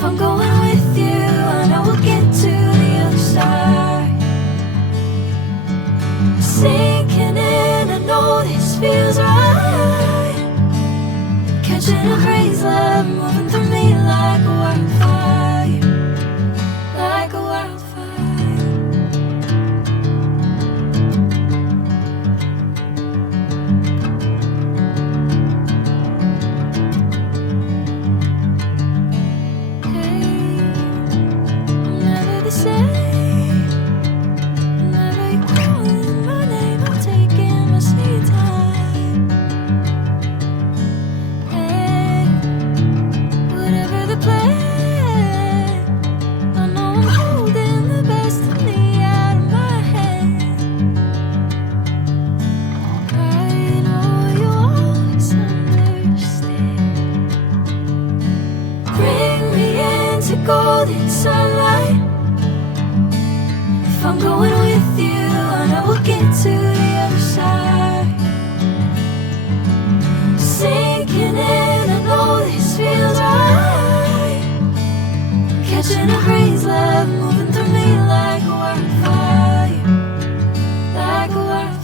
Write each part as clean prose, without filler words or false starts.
If I'm going with you, I know we'll get to the other side. Sinking in, I know this feels right. Catching a crazy love moving through me like a wildfire, like a wildfire. Golden sunlight. If I'm going with you, I know we'll get to the other side. Sinking in, I know this feels right. Catching a crazy love moving through me like a wildfire, like a wildfire.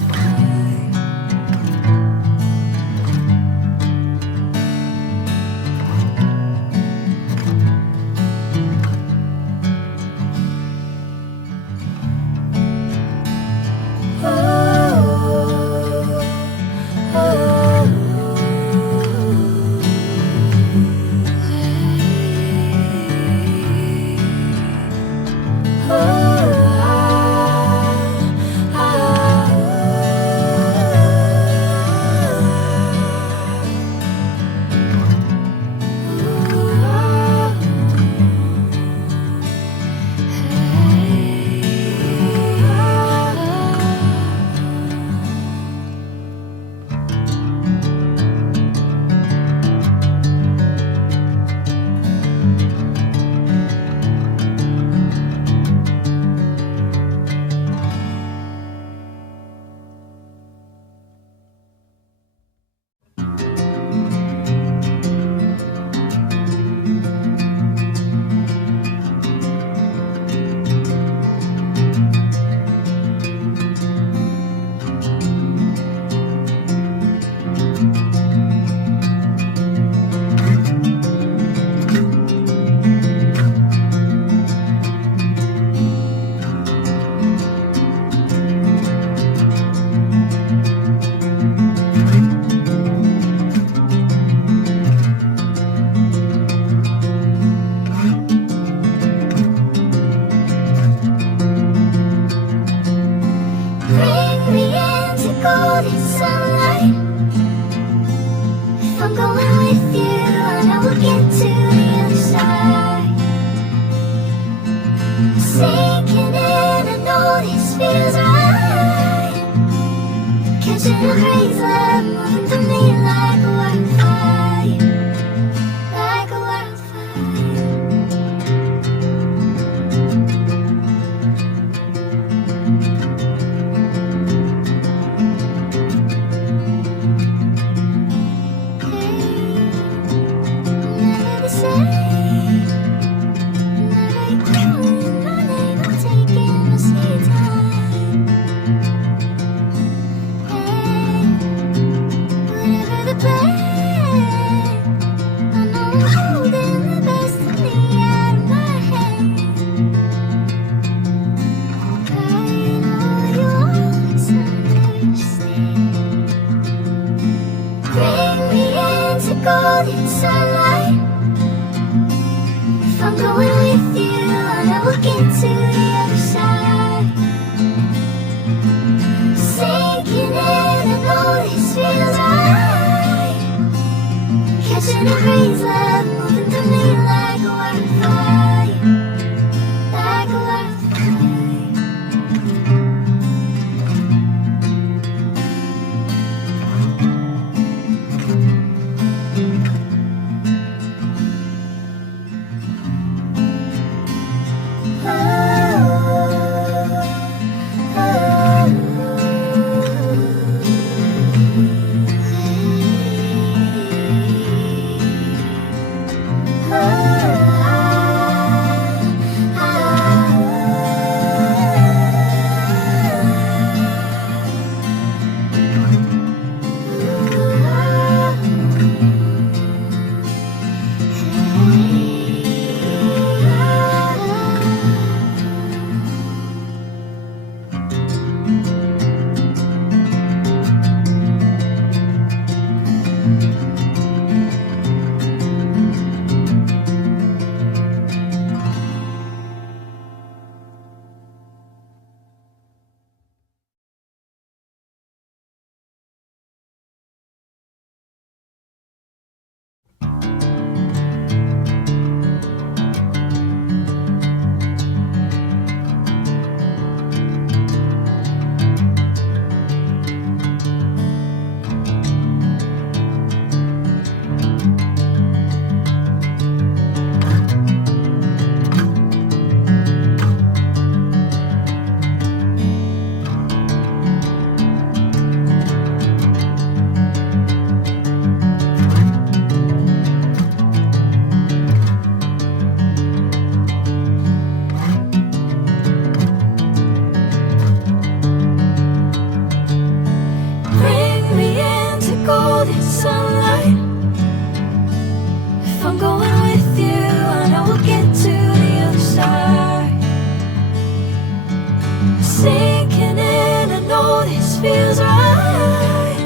feels right.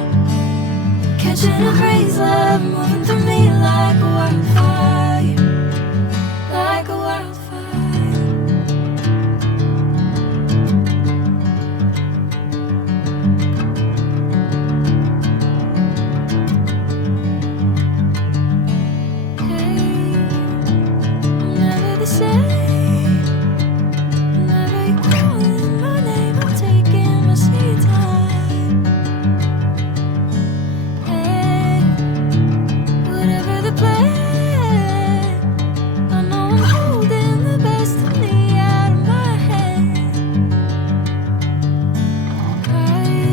Catching a breeze, love moving through me like a wildfire, like a wildfire. Hey, never the same. Never you calling my name, I'm taking my sweet time. Hey, whatever the plan, I know I'm holding the best of me out of my hand. I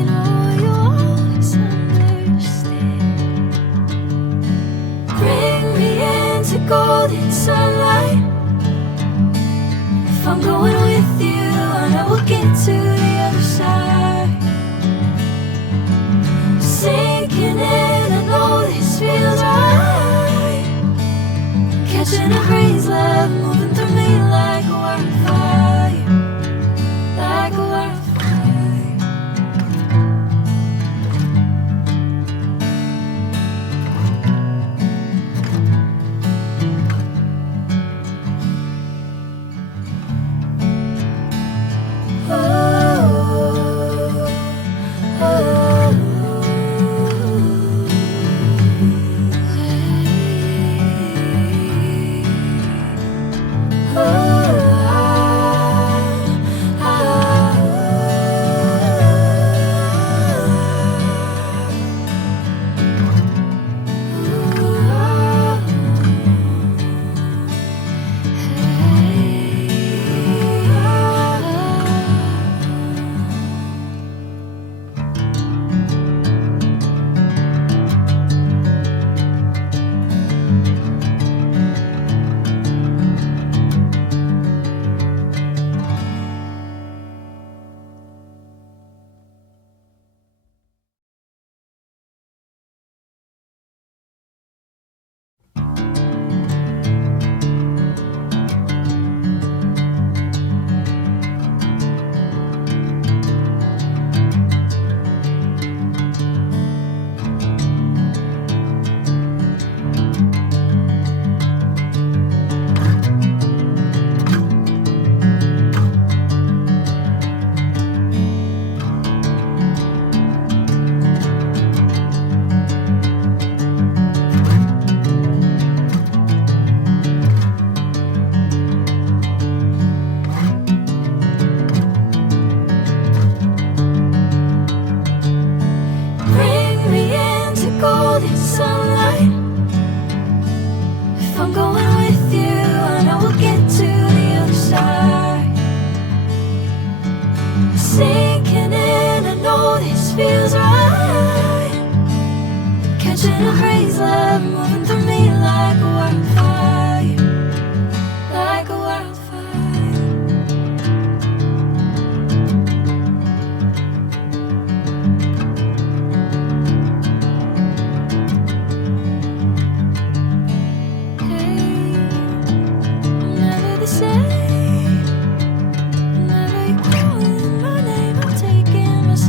know you always understand. Bring me into golden sunlight. If I'm going with you, I know we'll get to the other side. Sinking in, I know this feels right. Catching a breeze, love moving through me like a wildfire, like a wildfire. Bring me into golden sunlight. If I'm going with you, I know we'll get to the other side. Sinking in, I know this feels right. Catching a breeze, love moving through me like a wildfire, like a wildfire. Hey, never the same.